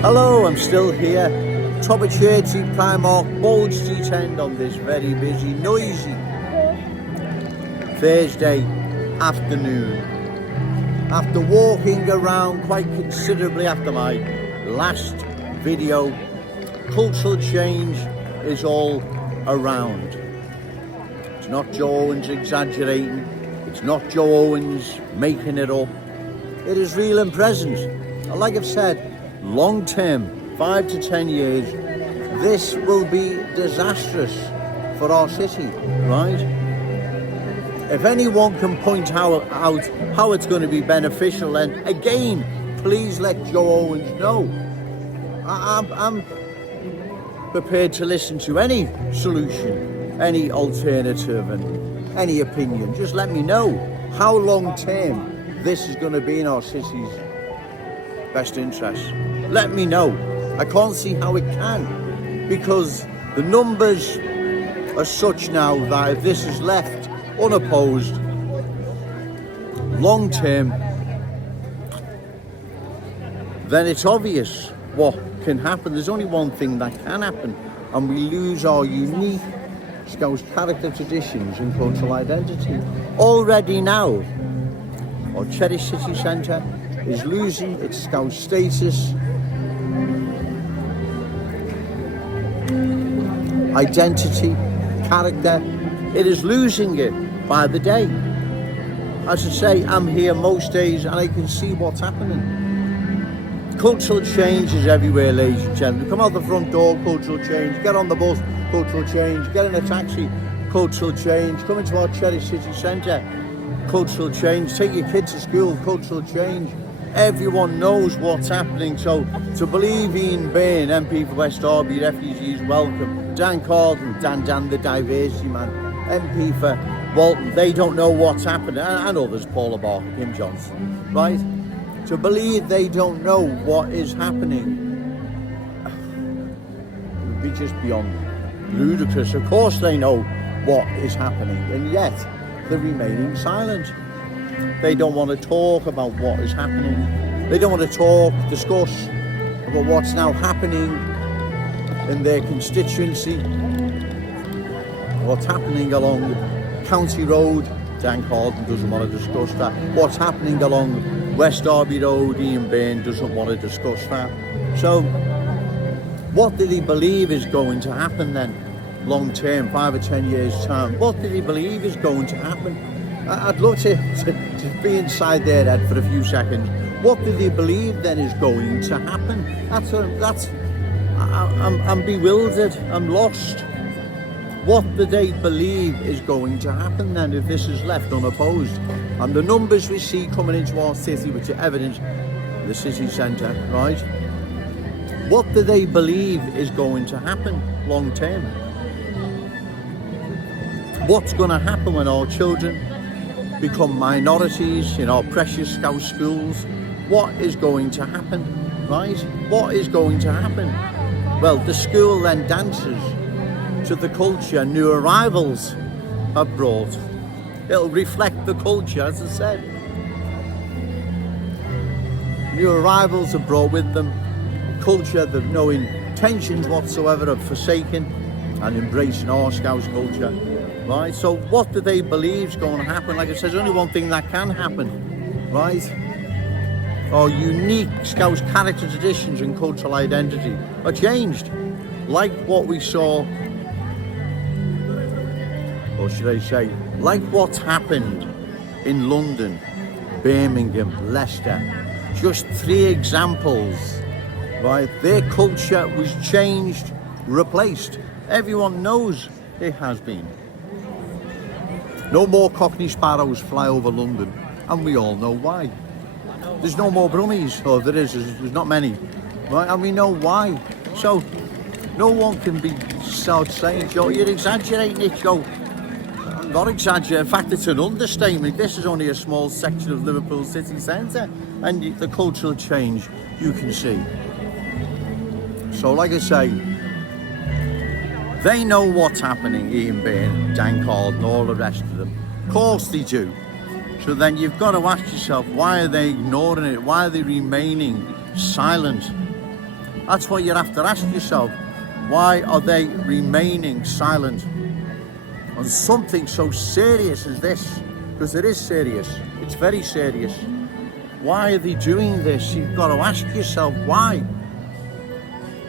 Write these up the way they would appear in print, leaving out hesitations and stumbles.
Hello, I'm still here. Top of Churchy, Primark, Bold Street End on this very busy, noisy Thursday afternoon. After walking around quite considerably after my last video, cultural change is all around. It's not Joe Owens exaggerating. It's not Joe Owens making it up. It is real and present. And like I've said, long term, 5 to 10 years, this will be disastrous for our city, right? If anyone can point out how it's going to be beneficial, then again, please let Joe Owens know. I'm prepared to listen to any solution, any alternative, and any opinion. Just let me know how long term this is going to be in our city's best interest. Let me know. I can't see how it can, because the numbers are such now that if this is left unopposed, long term, then it's obvious what can happen. There's only one thing that can happen, and we lose our unique Scouse character, traditions and cultural identity. Already now, our cherished city centre is losing its Scouse status, identity, character. It is losing it by the day. As I say, I'm here most days and I can see what's happening. Cultural change is everywhere, ladies and gentlemen. Come out the front door, cultural change. Get on the bus, cultural change. Get in a taxi, cultural change. Come into our cherished city centre, cultural change. Take your kids to school, cultural change. Everyone knows what's happening. So to believe Ian Byrne, MP for West Derby, refugees welcome. Dan Carlton, Dan the diversity man, MP for Walton, they don't know what's happening. And others, Paula Barker, Kim Johnson, right? To believe they don't know what is happening would be just beyond ludicrous. Of course they know what is happening, and yet they're remaining silent. They don't want to talk about what is happening. They don't want to discuss about what's now happening in their constituency, what's happening along County Road. Dan Carlton doesn't want to discuss that. What's happening along West Derby Road, Ian Byrne doesn't want to discuss that. So what did he believe is going to happen then, long term, 5 or 10 years time? What did he believe is going to happen? I'd love to be inside their head for a few seconds. What did they believe then is going to happen? I'm bewildered, I'm lost. What do they believe is going to happen then if this is left unopposed? And the numbers we see coming into our city, which are evident in the city centre, right? What do they believe is going to happen long term? What's going to happen when our children become minorities in our precious Scouse schools? What is going to happen, right? What is going to happen? Well, the school then dances to the culture new arrivals have brought. It'll reflect the culture, as I said. New arrivals have brought with them culture that no intentions whatsoever of forsaking and embracing our Scouse culture, right? So what do they believe is going to happen? Like I said, there's only one thing that can happen, right? Our unique Scouse character, traditions and cultural identity are changed, like what we saw, or should I say, like what's happened in London, Birmingham, Leicester. Just 3 examples, right? Their culture was changed, replaced. Everyone knows it has been. No more Cockney sparrows fly over London, and we all know why. There's no more Brummies, or there's not many, right? And we know why. So no one can be saying, Joe, you're exaggerating it, Joe. I'm not exaggerating. In fact, it's an understatement. This is only a small section of Liverpool city centre, and the cultural change you can see. So like I say, they know what's happening, Ian Byrne, Dan Carlton, all the rest of them. Of course they do. So then you've got to ask yourself, why are they ignoring it? Why are they remaining silent? That's what you have to ask yourself. Why are they remaining silent on something so serious as this? Because it is serious. It's very serious. Why are they doing this? You've got to ask yourself why.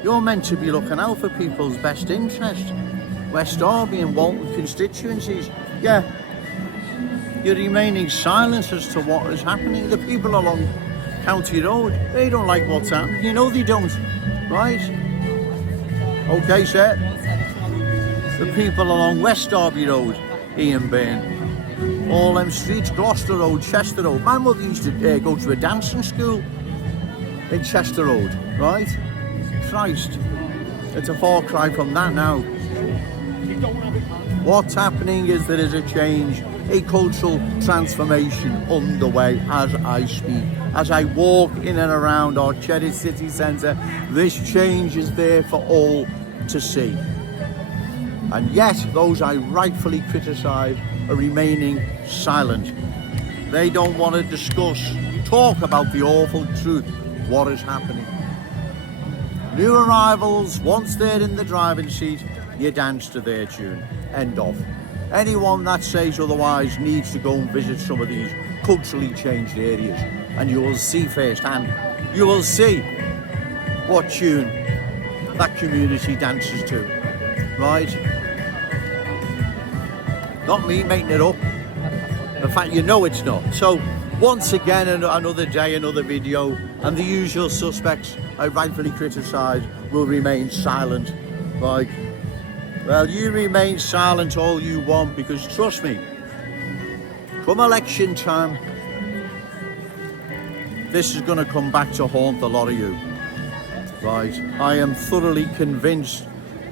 You're meant to be looking out for people's best interest. West Derby and Walton constituencies. Yeah, you're remaining silent as to what is happening. The people along County Road, they don't like what's happening. You know they don't, right? Okay, sir. The people along West Derby Road, Ian Byrne, all them streets, Gloucester Road, Chester Road. My mother used to go to a dancing school in Chester Road, right? Christ, it's a far cry from that now. What's happening is there is a change, a cultural transformation underway as I speak. As I walk in and around our Cherry City Centre, this change is there for all to see. And yet, those I rightfully criticise are remaining silent. They don't want to talk about the awful truth, what is happening. New arrivals, once they're in the driving seat, you dance to their tune. End of. Anyone that says otherwise needs to go and visit some of these culturally changed areas, and you will see firsthand. You will see what tune that community dances to, right? Not me making it up. In fact, you know it's not. So once again, another day, another video, and the usual suspects I rightfully criticise will remain silent. Like, well, you remain silent all you want, because trust me, come election time, this is going to come back to haunt a lot of you, right? I am thoroughly convinced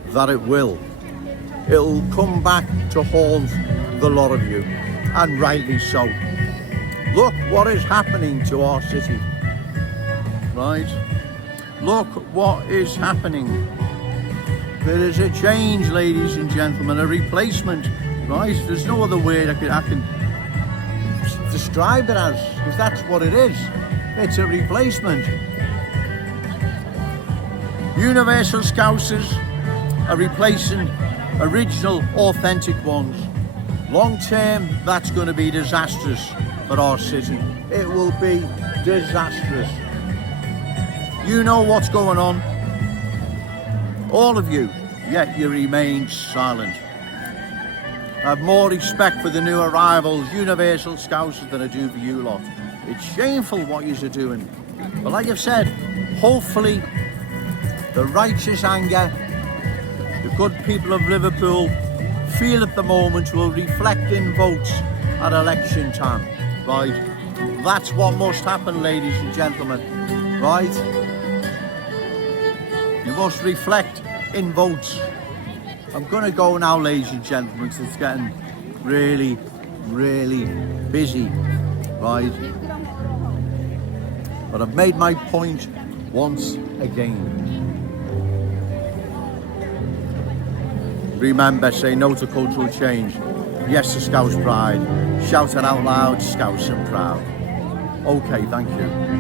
that it will. It'll come back to haunt the lot of you, and rightly so. Look what is happening to our city, right? Look what is happening. There is a change, ladies and gentlemen, a replacement, right? There's no other word I can describe it as, because that's what it is. It's a replacement. Universal Scousers are replacing original, authentic ones. Long term, that's going to be disastrous for our city. It will be disastrous. You know what's going on. All of you, yet you remain silent. I have more respect for the new arrivals, Universal Scousers, than I do for you lot. It's shameful what you're doing. But like I've said, hopefully the righteous anger the good people of Liverpool feel at the moment will reflect in votes at election time, right? That's what must happen, ladies and gentlemen, right? You must reflect in votes. I'm going to go now, ladies and gentlemen, because it's getting really, really busy, right? But I've made my point once again. Remember, say no to cultural change. Yes to Scouse pride. Shout it out loud, Scouse and proud. Okay, thank you.